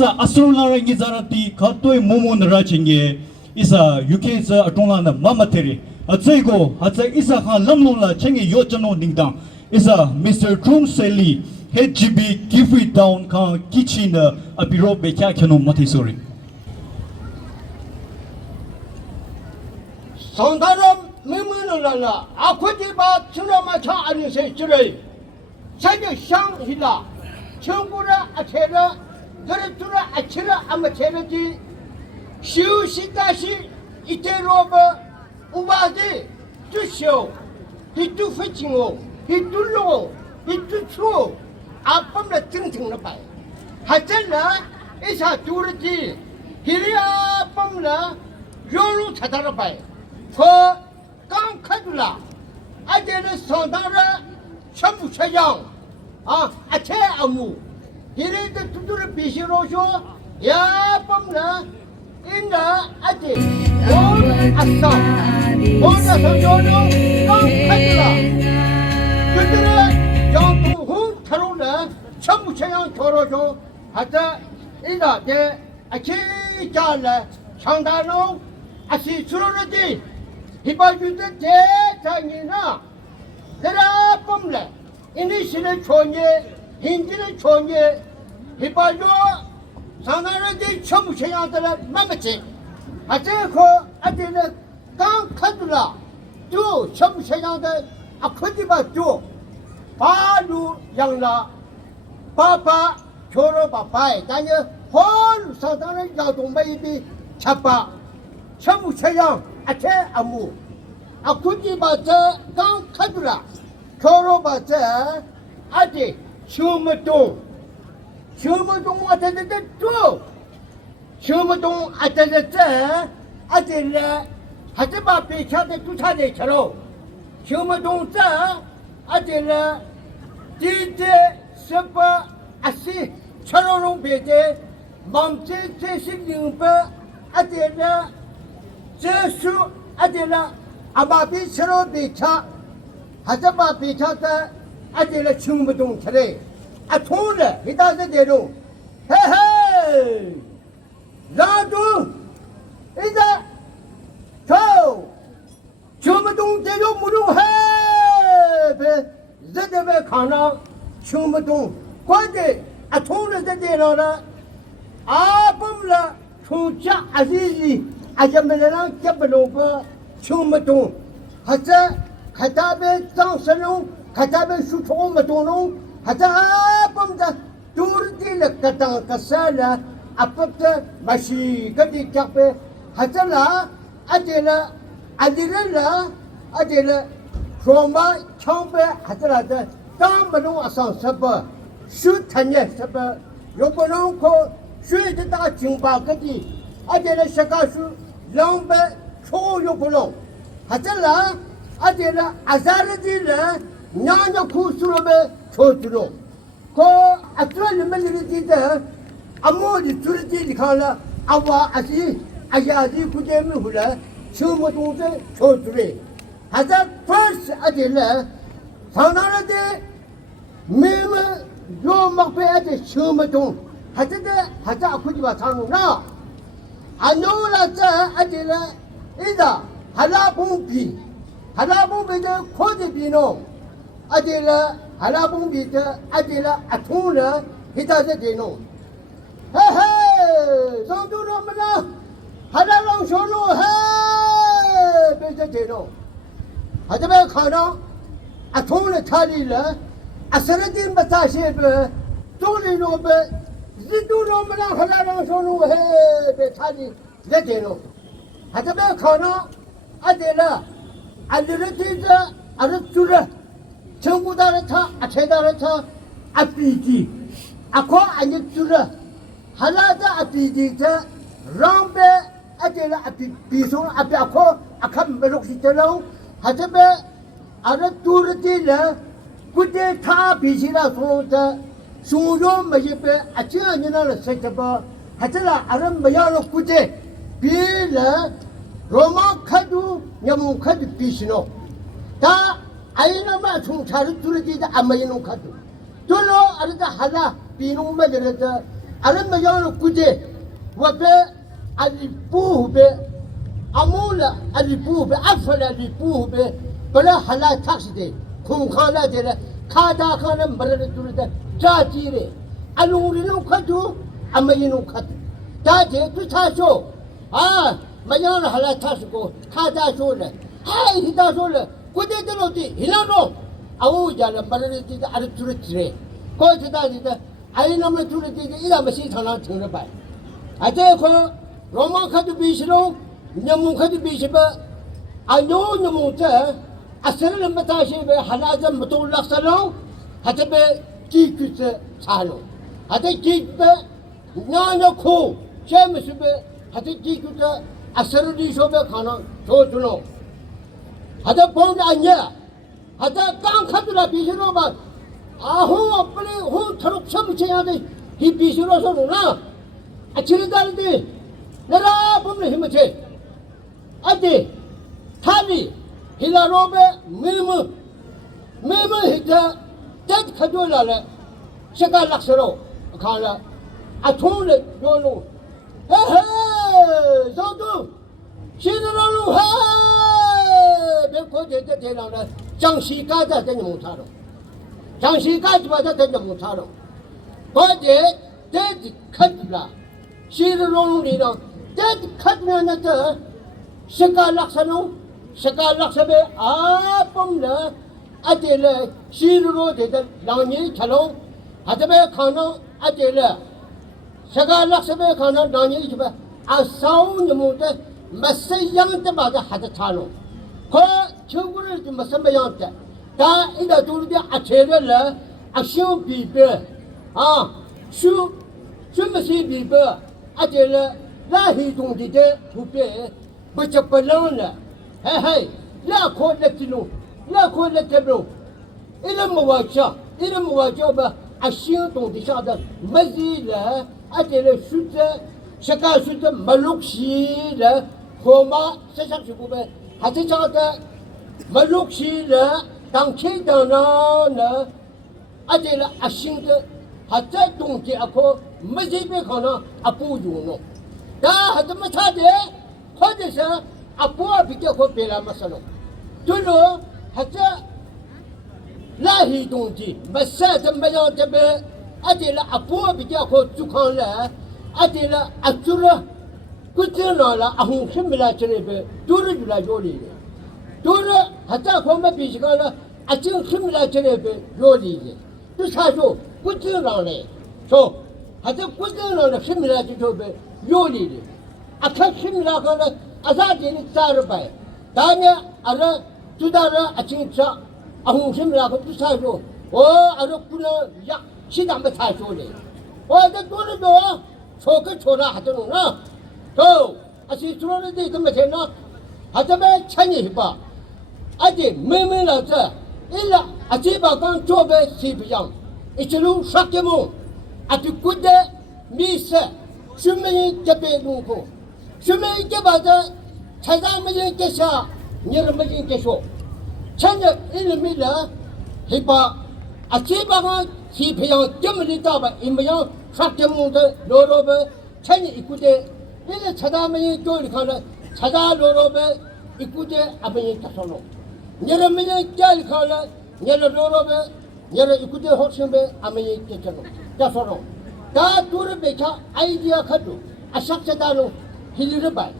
isa asrula rangi zarati khatoi momon rachinge isa UK za atona na mamateri atsego hatsa isa khan lamlongla chenge yochano ningdang isa Mr. Trung Seli HGB Kifri Town khan kitchen apiro bekya khano matisori 상다람 메모는 아쿠디바 츠라마차 아니세 츠레 자기 상히라 청구라 아체라 그레투라 아체라 아마체르지 시우시다시 이테로버 우바디 주쇼 히투 페칭오 히투로 히투초 아범라 팅팅나 바이 하텔라 이사 두르지 히리아 범라 요루 차다라 바이刚看住了，而且呢，上当人全部缺氧啊，而且阿木，现在的都是必须老说，也不能，应该而且我阿上，我这上交流刚看住了，就是杨东红他们人全部缺氧跳了说，还是一个的，而且家人上当人，而且出了的。히바주드 대장이나 그라 뽐래 이니시를 총예 힌지를 총예 히바주 상하르디 처무체야들은 마마치 아제코 아제는 깡카드라 주 처무체야들 아크디바 주 바루 양라 바바 교로바바에 다녀 홀 상당히 야동바이비 차바 처무체야 아체 아무 아쿠지 바자 강 카드라 겨로 바자 아지 슈무동 아테데 또 슈무동 아테데 아지라 하지바 비차데 투차데 처로 슈무동 자 아지라 지제 섭바 아시 처로롱 베제 맘제 제식링바 아지라这书阿爹了，阿爸比吃了比吃，还是把比吃的阿爹了听不懂吃嘞，阿痛了，一大是这种，嘿嘿，拉住，一个，走，听不懂这种不懂嘿，别，这这边看了听不懂，关键阿痛了这这种了，阿崩了，从家阿弟。아자메랑 잡으로버 춤무동 하자 가다베 장선용 가다베 수초무동용 하자 범자 두르디르 가당 가살라 아프트 마시 가디 잡베 하자라 아제라 아디르라 아제라 로마 청베 하자라데 담무동 아상 서버 수탄예 서버 요번은 코 수에다가 증바 가디 아제라 샤가수 랑베 초요불로 하잘라 아제라 아자르디라 냐냐 쿠스로베 초주로 ko atral melidi de amodi turdi khala awa asi ayaji kudemi hula chumo dongde chodure haza first adela sanara de meme yo makpe ade chumo dong haza akuji ba sanuna 안노라 자 아들라 이다 할라봉비 데 코디비노 아들라 할라봉비 데 아들라 아통라 히다데 데노 헤헤 성도로마나 할라랑 쇼노 헤 베데 데노 하자베 카나 아통라 타리라 아서르딘 바타셰베 도리노베 지도로마나 할라랑 쇼노 헤 베타리 레데노 하자베 카나 아데라 알르티자 아르투라 정부다르타 아체다르타 아피지 아코 아니투라 할라자 아피지자 람베 아데라 아피 비송 아피 아코 아캄 메록시텔로 하자베 아르투르티라 कुते था बिसिरा सोता सुंगो मजेपे अच्छा निनाल सेटबा हचला अरम बयालो कुते बिला रोमा खदु न्यमु खदु बिसिनो ता आइना मा छुंछार तुरजी दा अमयनो खदु तुलो अरदा हला बिनो मजरदा 阿拉没养了估计，我被阿里补被阿木了，阿里补被阿弗了，里补被，本来还来踏实的，空看了的了，看他看了没得就是的，炸鸡的，阿龙的弄快住，阿没弄快，大姐就他说啊，没养了还来踏实过，看他说了，嗨，他说了，估计这老的一两种，啊我家了没得的阿拉就是吃，过去大姐的。还有那么做的这个，一两么现场上停着摆，啊，这一块罗马看就必须喽，你们看就必须吧，啊，有你们这，啊，谁人没担心呗？还拿着没多拉萨喽，还这边几句子差喽，还这几句娘娘哭，什么是呗？还这几句子啊，谁人你说呗？可能做住喽，还这帮着人家，还这刚看出来必须喽吧？啊，我不能，我他都什么这样的，he必须要说了，啊，其实在的，那啦不能什么去，啊的，他的，he拉罗贝，没he的，这看出来了，这个拉丝喽，看了，啊，从了有路，嘿嘿，走走，现在那路嘿，别过去这样的，江西干的真的没差了。江西干部的真的没差了，而且这看出来，西日龙里头，这看出来那个，什个拉萨龙，什个拉萨呗啊，崩了，啊对了，西日龙的两年吃龙，啊这边看到啊对了，什个拉萨呗看到两年吃呗，啊少你们的没什样的嘛的还是差龙，可全国人就没什么样的。他一到都是的啊，切了了，啊，小皮包，啊，什么是皮包？啊，这了，那黑东西的图片，不就不冷了？嘿嘿，那可那几弄，那可那几弄，一人没玩笑，一人没玩笑吧？啊，小东西上的没事了，啊，这了树子，这个树子没落西了，河马这上去不呗？还是上的没落西了。当前当然呢，啊对了，啊新的，还在冬天啊可没这边可能啊不用了，但还这么差的，或者是啊不比较可别了么事了，对了，还在那些东西没啥子没样这边，啊对了，啊不比较可做康了，啊对了，啊做了，不知道了，啊红什么来这边，做了就来这里了。就是还在方面比起来了，啊，就什么来这里边有理的，就他说不正常的，说还在不正常的什么来这边有理的，啊，看什么来个呢？啊，咱这里300块，当然啊，那就当然啊，经常啊，红什么来个就他说，我啊，这不能呀，其他没他说的，我这多了多，错个错了还这种呢，说啊，是说的这怎么钱呢？还这边1000年吧。而且明明老子，伊拉啊这把刚做个是不样，一直路杀的么？啊就觉得没事，什么人这边弄过，什么人这把子，才咱们人这下，你们人这说，现在伊拉没了，是吧？啊这把刚是不样，这么的大吧，也没样杀的么的，罗罗呗，1000年一个的，伊拉才咱们人做的看了，才咱罗罗呗，一个的啊没人接受了。你那没人家里看了，你那罗罗呗，你那一个的好心呗，阿没人接受了，接受了。他多了别看，idea 看住，啊，想着他喽，他就来办，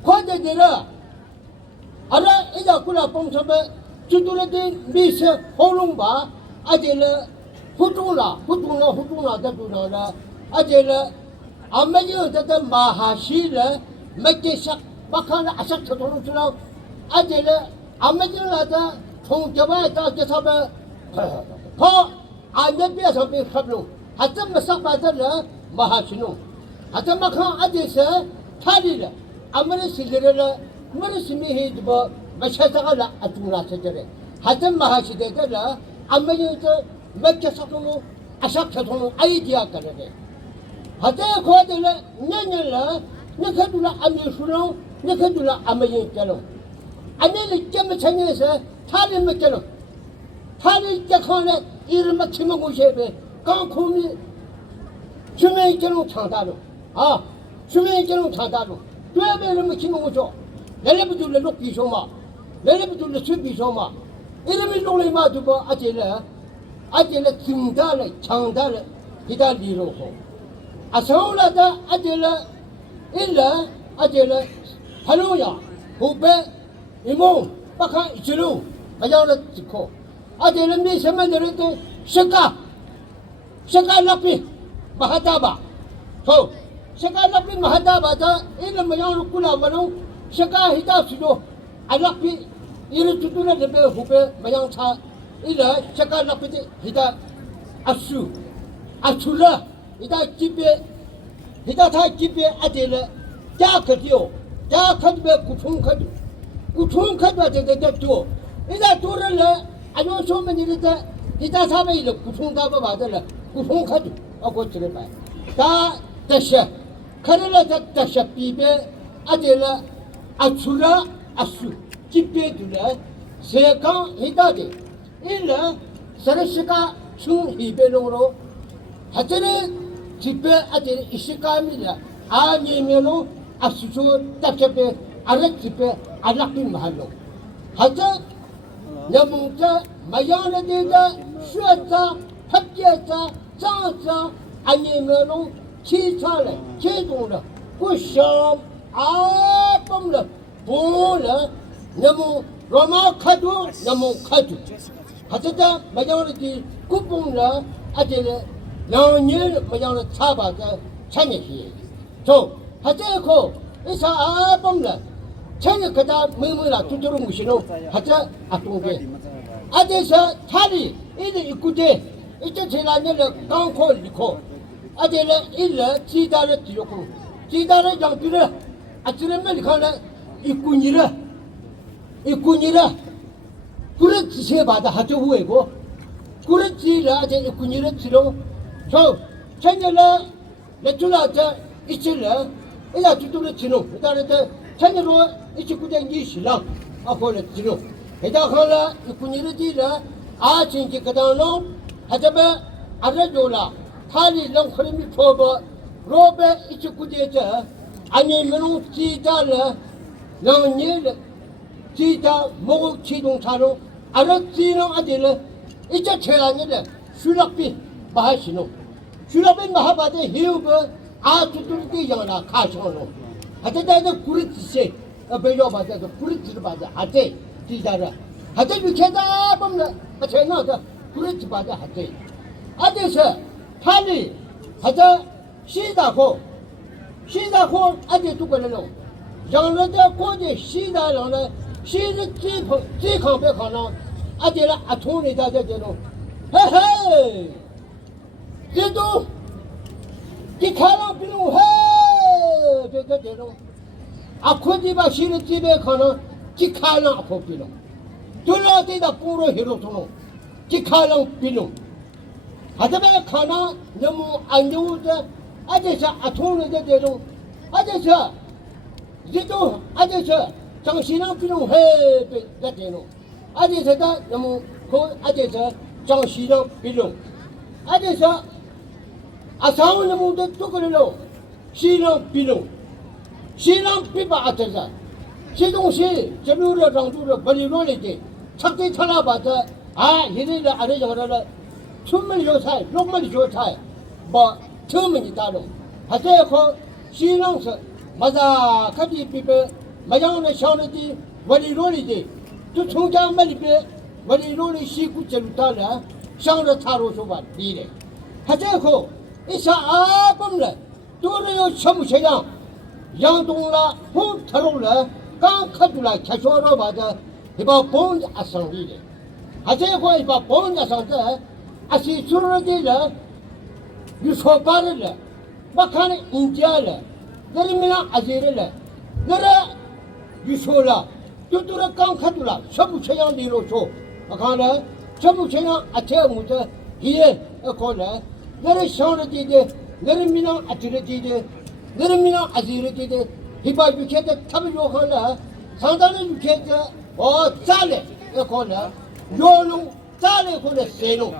快点的了。啊，那一家过来帮什么？就多了点没事，好弄吧。啊，这了，不中了，再不中了。啊，这了，啊没有这个马哈西了，没给上，我看了啊，上车头路去了。啊，这了。俺们进来的从这外到这上面，好，俺那边上面看路，还这么上班的人没还去弄，还这么看俺这是他的了，俺们的是这个了，没得什么黑的不，没吃这个了，啊中了吃这个，还这么还是这个了，俺们有这没这上路，啊上车头路idea干的，还这块的了，年了，你看住了俺没说了，你看住了俺没有这了。俺那里这么成年时，他人没这了，他人这看了，一人没听没过些呗，刚空的，全面进入长大路啊，全面进入长大路，对面人们听我说，来不就是六比上嘛，来不就是水比上嘛，一人们弄来嘛就把而且呢增大了强大了，给他利用好，啊，上了的而且呢，一人而且呢，还能呀，后边一梦不看一路，不要了几口，而且呢，没什么的人都十个那边。Mahadaba. So, saka lapi mahadaba ta ila mayang kula manong saka hita sudo alapi ila tutuna lebe hupe mayang cha ila saka lapi hita asula hita kipe hita tha kipe adela ja khadbe kuthung khadba de to ila torala ano so mani de hita sabe ila kuthung da ba da la kuthung khad ako chile ba ta tasha kharala ta tasha pibe adela achura asu kipe dula seka hita de ila sarashika chung hibe loro hatere kipe adela ishikamila ani melo asuso tachape ara kipe alakpi mahalo hata namunta mayana deda shuata habjata 자자 아니면은 치차래 제동을 구셔 아범을 보라 너무 로마카도 너무 카도 하자자 마장으로지 꾸뽕라 아제를 영일 마장으로 차바자 참여시 저 하자고 이사 아범을 참여 그다 뭐뭐라 두드러 무시노 하자 아동게 아제서 탈이 이제 입구대 이제 제라는 강코 리코 아들은 일을 지다를 뒤로고 지다를 양비를 아들은 리카는 이꾼이라 그렇지 세 받아 하죠 후에고 그렇지라 아들 이꾼이를 뒤로 저 천년라 내줄라자 이칠라 이야 두두를 지노 그다음에 천년로 이치구된 이실랑 아고를 지노 이다 하나 이꾼이를 뒤라 아 진짜 그다음로 하자면 알아줘라 탈이 렁크림이 퍼버 로베 이치구제자 아니면 지자를 렁일 지자 목욕 지동차로 알아지는 아들을 이제 최랑이를 슈락비 마시노 슈락비 마하바데 히우버 아주들이 영나 가셔노 하자자도 구리지세 배려받아도 구리지를 받아 아재 지자를 하자 유체다 보면 제나가 그렇지 받아 하지. 아저서 팔이 하자 시다고 아저 두고는 양러다 고제 시다로는 시를 지컴배 가는 아저라 아통이다 저는 헤헤 제도 기카랑 비누 헤 저는 아코지바 시를 집에 가는 기카랑 아코 비누 둘러대다 꾸로 히로토노 기카랑 비누 하다가 가나 너무 안 좋은데 아저씨 아통을 대로 아저씨 이제도 아저씨 정신랑 비누 해 대로 아저씨가 너무 그 아저씨 정신랑 비누 아저씨 아사원 너무 또 시랑 비누 시랑 비바 아저씨 시동시 저루로 장주로 버리로리지 착대 찾아봐서 아 이래를 아래저래를 춤을 요사이 록을 요사이 뭐 처음이 따로 하세요 그 시랑서 맞아 같이 비베 마장은 샤오르지 버리로리지 또 총장 말리베 버리로리 시구 저루다라 샤오르 타로 소바 비래 하세요 그 이사 아범래 또래요 셔무셔양 양동라 호 타로라 강카둘라 차쇼로 맞아 이봐 본 아성리래 하세요 그 이봐 본 아성자 아시 수르지라 유소바르라 막하는 인자라 너리미나 아지르라 너라 유소라 뚜뚜라 강카둘라 셔무셔양 리로소 막하나 셔무셔양 아체 무자 이에 어코라 너를 셔르지데 너리미나 아지르지데 너리미나 아지르지데 이봐 유케데 탑이로 하나 상단은 유케데 짤래 에코나 요롱 짤래 코네 세노